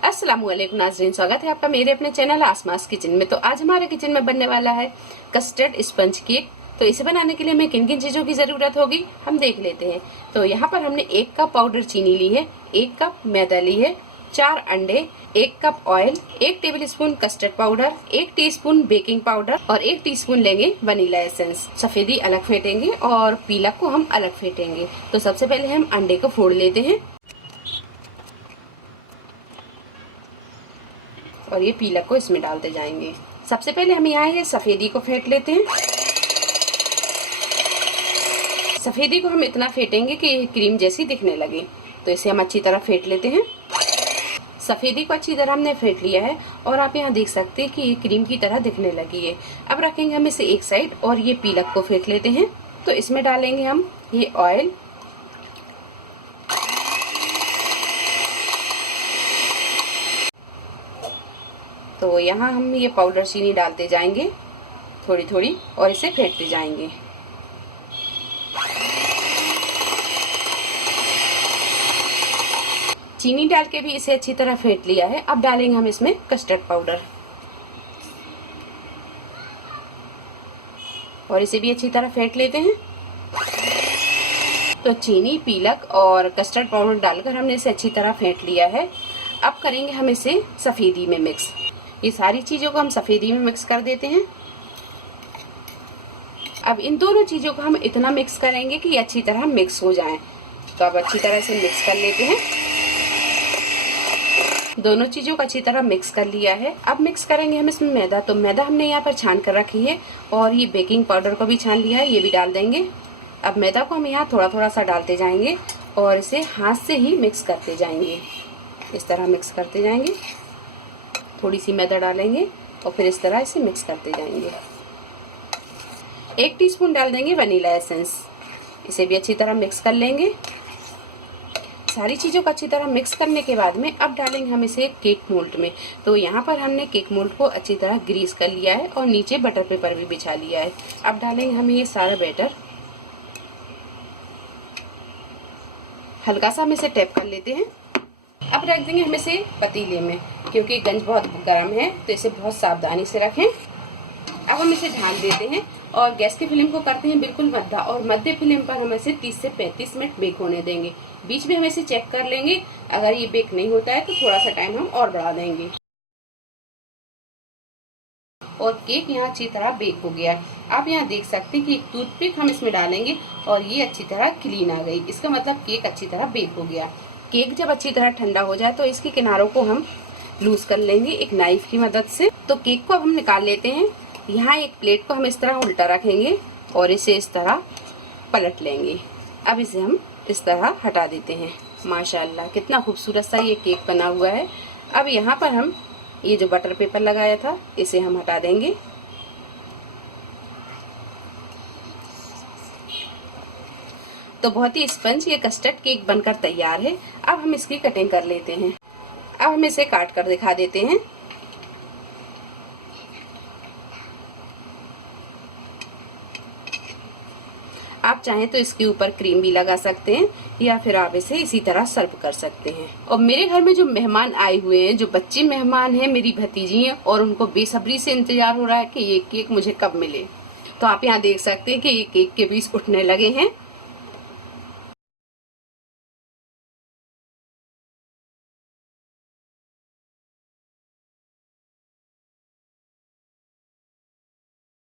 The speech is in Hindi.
अस्सलाम वालेकुम नाज़रीन, स्वागत है आपका मेरे अपने चैनल आसमास किचन में। तो आज हमारे किचन में बनने वाला है कस्टर्ड स्पंज केक। तो इसे बनाने के लिए हमें किन किन चीज़ों की ज़रूरत होगी हम देख लेते हैं। तो यहाँ पर हमने 1 कप पाउडर चीनी ली है, 1 कप मैदा ली है, 4 अंडे, 1 cup oil, 1 tablespoon custard powder, 1 teaspoon baking powder और 1 टीस्पून लेंगे वनीला एसेंस। सफेदी अलग फेंटेंगे और पीलक को हम अलग फेंटेंगे। तो सबसे पहले हम अंडे को फोड़ लेते हैं और ये पीलक को इसमें डालते जाएंगे। सबसे पहले हम यहाँ ये सफेदी को फेंट लेते हैं। सफेदी को हम इतना फेंटेंगे कि ये क्रीम जैसी दिखने लगे। तो इसे हम अच्छी तरह फेंट लेते हैं। सफेदी को अच्छी तरह हमने फेंट लिया है और आप यहाँ देख सकते हैं कि ये क्रीम की तरह दिखने लगी है। अब रखेंगे हम इसे एक साइड और ये पीलक को फेंट लेते हैं। तो इसमें डालेंगे हम ये ऑयल, तो यहाँ हम ये पाउडर चीनी डालते जाएंगे थोड़ी थोड़ी और इसे फेंटते जाएंगे। चीनी डाल के भी इसे अच्छी तरह फेंट लिया है। अब डालेंगे हम इसमें कस्टर्ड पाउडर और इसे भी अच्छी तरह फेंट लेते हैं। तो चीनी, पीलक और कस्टर्ड पाउडर डालकर हमने इसे अच्छी तरह फेंट लिया है। अब करेंगे हम इसे सफेदी में मिक्स। ये सारी चीजों को हम सफेदी में मिक्स कर देते हैं। अब इन दोनों चीजों को हम इतना मिक्स करेंगे कि ये अच्छी तरह मिक्स हो जाएं। तो अब अच्छी तरह से मिक्स कर लेते हैं। दोनों चीजों को अच्छी तरह मिक्स कर लिया है। अब मिक्स करेंगे हम इसमें मैदा। तो मैदा हमने यहाँ पर छान कर रखी है और ये बेकिंग पाउडर को भी छान लिया है, ये भी डाल देंगे। अब मैदा को हम यहाँ थोड़ा थोड़ा सा डालते जाएंगे और इसे हाथ से ही मिक्स करते जाएंगे। इस तरह मिक्स करते जाएंगे। थोड़ी सी मैदा डालेंगे और फिर इस तरह इसे मिक्स करते जाएंगे। 1 टीस्पून डाल देंगे वनीला एसेंस। इसे भी अच्छी तरह मिक्स कर लेंगे। सारी चीज़ों को अच्छी तरह मिक्स करने के बाद में अब डालेंगे हम इसे केक मोल्ड में। तो यहाँ पर हमने केक मोल्ड को अच्छी तरह ग्रीस कर लिया है और नीचे बटर पेपर भी बिछा लिया है। अब डालेंगे हम ये सारा बैटर। हल्का सा हम इसे टैप कर लेते हैं। अब रख देंगे हम इसे पतीले में, क्योंकि गंज बहुत गर्म है तो इसे बहुत सावधानी से रखें। अब हम इसे ढाल देते हैं और गैस की फ्लेम को करते हैं बिल्कुल मध्य और मध्य फ्लेम पर हम इसे 30 से 35 मिनट बेक होने देंगे। बीच में हम इसे चेक कर लेंगे। अगर ये बेक नहीं होता है तो थोड़ा सा टाइम हम और बढ़ा देंगे। और केक यहाँ अच्छी तरह बेक हो गया है। आप यहाँ देख सकते हैं कि एक टूथपिक हम इसमें डालेंगे और ये अच्छी तरह क्लीन आ गई। इसका मतलब केक अच्छी तरह बेक हो गया। केक जब अच्छी तरह ठंडा हो जाए तो इसके किनारों को हम लूज कर लेंगे एक नाइफ की मदद से। तो केक को अब हम निकाल लेते हैं। यहाँ एक प्लेट को हम इस तरह उल्टा रखेंगे और इसे इस तरह पलट लेंगे। अब इसे हम इस तरह हटा देते हैं। माशाल्लाह कितना खूबसूरत सा ये केक बना हुआ है। अब यहाँ पर हम ये जो बटर पेपर लगाया था इसे हम हटा देंगे। तो बहुत ही स्पंज ये कस्टर्ड केक बनकर तैयार है। अब हम इसकी कटिंग कर लेते हैं। अब हम इसे काट कर दिखा देते हैं। आप चाहें तो इसके ऊपर क्रीम भी लगा सकते हैं या फिर आप इसे इसी तरह सर्व कर सकते हैं। और मेरे घर में जो मेहमान आए हुए हैं, जो बच्चे मेहमान हैं, मेरी भतीजी हैं, और उनको बेसब्री से इंतजार हो रहा है कि ये केक मुझे कब मिले। तो आप यहाँ देख सकते हैं कि ये केक के पीस उठने लगे हैं।